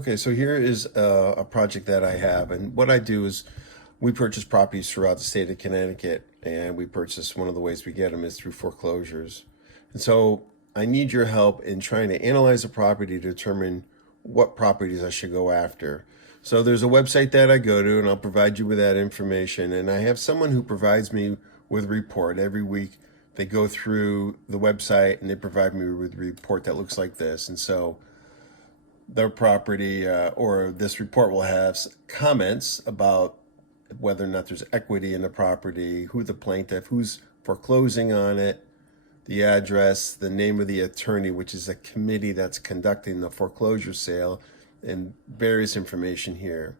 Okay, so here is a project that I have, and what I do is we purchase properties throughout the state of Connecticut, and we purchase, one of the ways we get them is through foreclosures. And so I need your help in trying to analyze a property to determine what properties I should go after. So there's a website that I go to, and I'll provide you with that information. And I have someone who provides me with a report every week. They go through the website and they provide me with a report that looks like this. And so their property or this report will have comments about whether or not there's equity in the property, who the plaintiff, who's foreclosing on it, the address, the name of the attorney, which is a committee that's conducting the foreclosure sale, and various information here.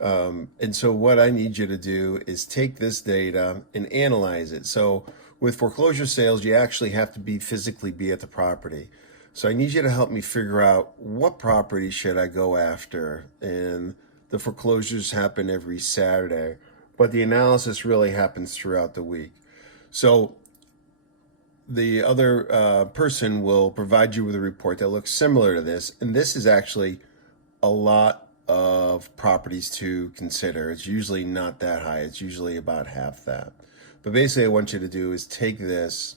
And so what I need you to do is take this data and analyze it. So with foreclosure sales, you actually have to physically be at the property. So I need you to help me figure out what property should I go after. And the foreclosures happen every Saturday, but the analysis really happens throughout the week. So the other person will provide you with a report that looks similar to this. And this is actually a lot of properties to consider. It's usually not that high. It's usually about half that. But basically, I want you to do is take this,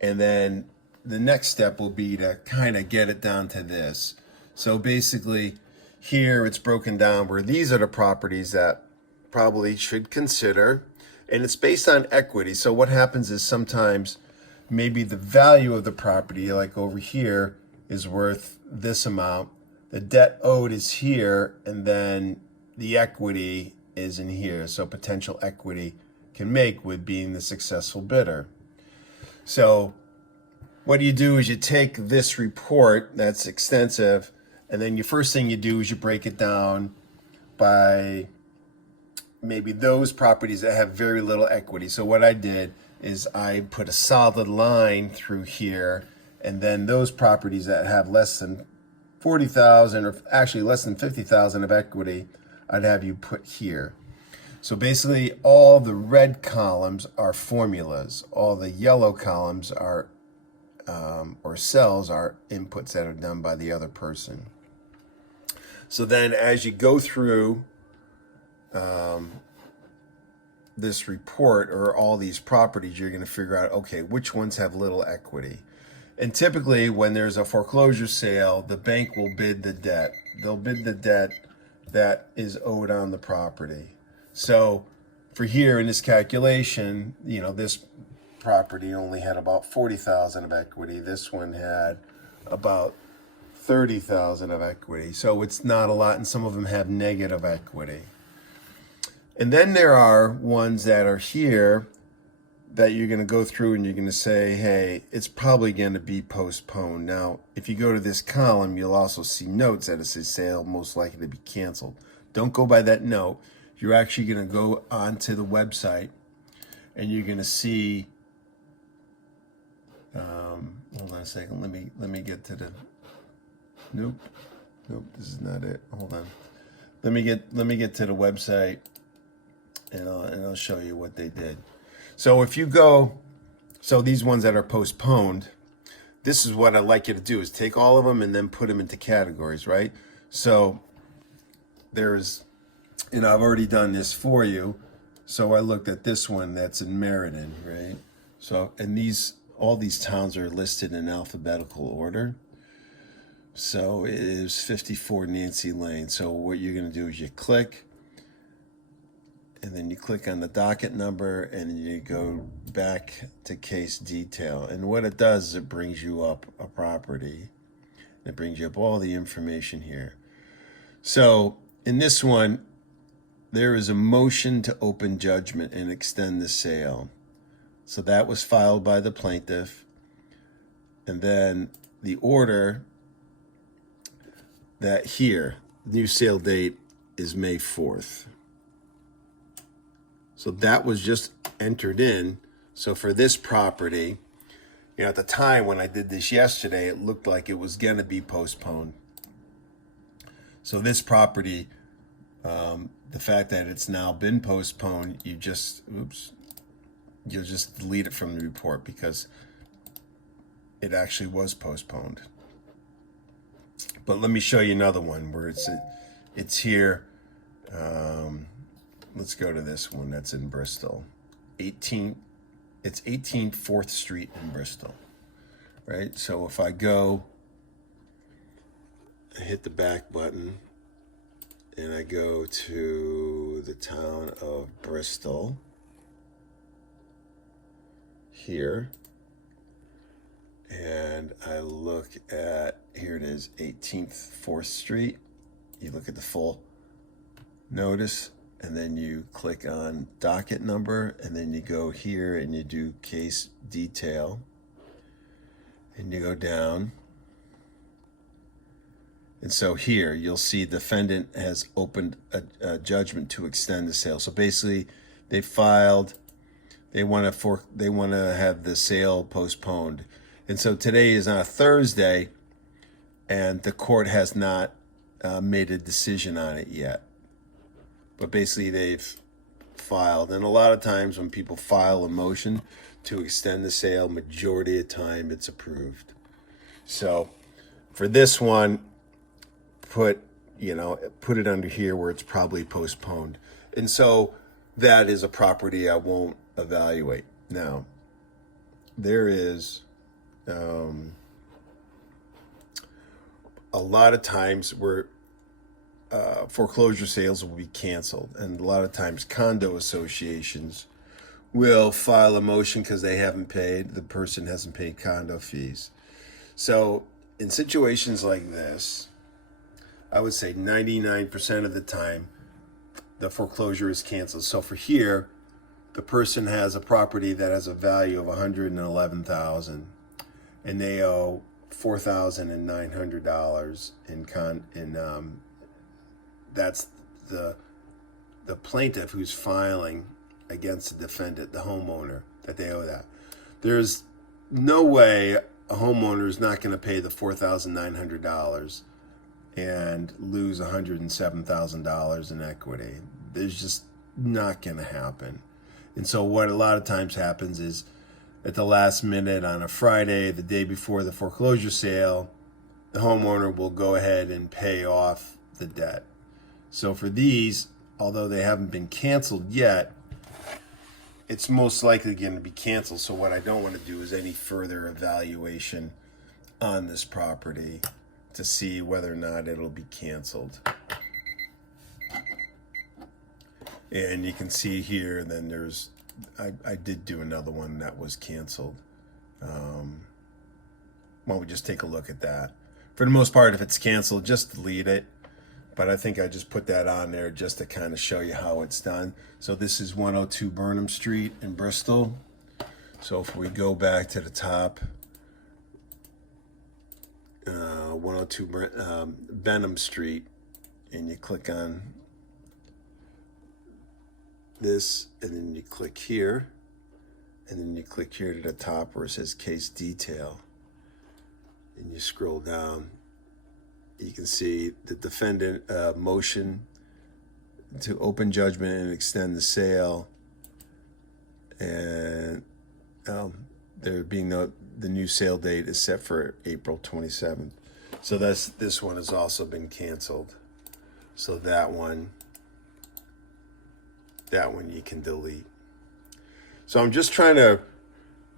and then the next step will be to kind of get it down to this. So basically, here it's broken down where these are the properties that probably should consider, and it's based on equity. So what happens is sometimes maybe the value of the property, like over here, is worth this amount. The debt owed is here, and then the equity is in here. So potential equity can make with being the successful bidder. So what you do is you take this report that's extensive, and then your first thing you do is you break it down by maybe those properties that have very little equity. So what I did is I put a solid line through here, and then those properties that have less than 40,000 or actually less than 50,000 of equity, I'd have you put here. So basically all the red columns are formulas. All the yellow columns are or cells are inputs that are done by the other person. So then as you go through this report or all these properties, you're going to figure out, okay, which ones have little equity. And typically when there's a foreclosure sale, the bank will bid the debt. They'll bid the debt that is owed on the property. So for here in this calculation, this property only had about 40,000 of equity. This one had about 30,000 of equity. So it's not a lot, and some of them have negative equity. And then there are ones that are here that you're going to go through and you're going to say, hey, it's probably going to be postponed. Now, if you go to this column, you'll also see notes that it says sale most likely to be canceled. Don't go by that note. You're actually going to go onto the website and you're going to see, hold on a second. Let me get to the, nope, this is not it. Hold on. Let me get to the website and I'll show you what they did. So if you go, so these ones that are postponed, this is what I'd like you to do is take all of them and then put them into categories, right? So there's, I've already done this for you. So I looked at this one that's in Meriden, right? So, and all these towns are listed in alphabetical order. So it is 54 Nancy Lane. So what you're going to do is you click, and then you click on the docket number, and then you go back to case detail. And what it does is it brings you up a property. It brings you up all the information here. So in this one, there is a motion to open judgment and extend the sale. So that was filed by the plaintiff. And then the order that here, new sale date is May 4th. So that was just entered in. So for this property, at the time when I did this yesterday, it looked like it was going to be postponed. So this property, the fact that it's now been postponed, you'll just delete it from the report because it actually was postponed. But let me show you another one where it's here. Let's go to this one that's in Bristol. It's 18th 4th Street in Bristol, right? So if I go, I hit the back button, and I go to the town of Bristol here, and I look at, here it is, 18th 4th Street. You look at the full notice, and then you click on docket number, and then you go here and you do case detail, and you go down. And so here you'll see defendant has opened a judgment to extend the sale. So basically they filed, they want to have the sale postponed. And so today is on a Thursday, and the court has not made a decision on it yet. But basically they've filed. And a lot of times when people file a motion to extend the sale, majority of the time it's approved. So for this one, put it under here where it's probably postponed. And so that is a property I won't evaluate. Now, there is a lot of times where foreclosure sales will be canceled, and a lot of times condo associations will file a motion because the person hasn't paid condo fees. So in situations like this, I would say 99% of the time the foreclosure is canceled. So for here, the person has a property that has a value of $111,000, and they owe $4,900 in that's the plaintiff who's filing against the defendant, the homeowner, that they owe that. There's no way a homeowner is not going to pay the $4,900 and lose $107,000 in equity. There's just not going to happen. And so what a lot of times happens is at the last minute on a Friday, the day before the foreclosure sale, the homeowner will go ahead and pay off the debt. So for these, although they haven't been canceled yet, it's most likely going to be canceled. So what I don't want to do is any further evaluation on this property to see whether or not it'll be canceled. And you can see here, then there's, I did do another one that was canceled. Why don't we just take a look at that? For the most part, if it's canceled, just delete it. But I think I just put that on there just to kind of show you how it's done. So this is 102 Burnham Street in Bristol. So if we go back to the top, 102 Benham Street, and you click on this, and then you click here, and then you click here to the top where it says case detail, and you scroll down, you can see the defendant motion to open judgment and extend the sale, and there being the new sale date is set for April 27th. So this one has also been canceled. So that one you can delete. So I'm just trying to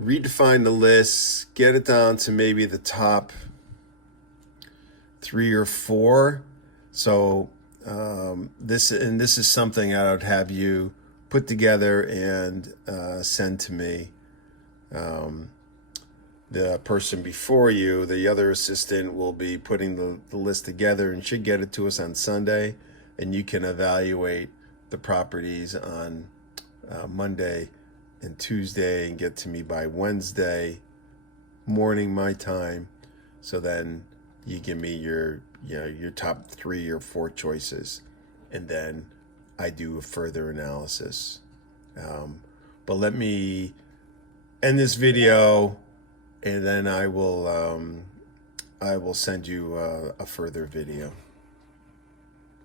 redefine the list, get it down to maybe the top 3 or 4. So this is something I would have you put together and send to me. The person before you, the other assistant, will be putting the list together and should get it to us on Sunday, and you can evaluate the properties on Monday and Tuesday and get to me by Wednesday morning my time. So then you give me your top 3 or 4 choices, and then I do a further analysis. But let me end this video, and then I will send you a further video.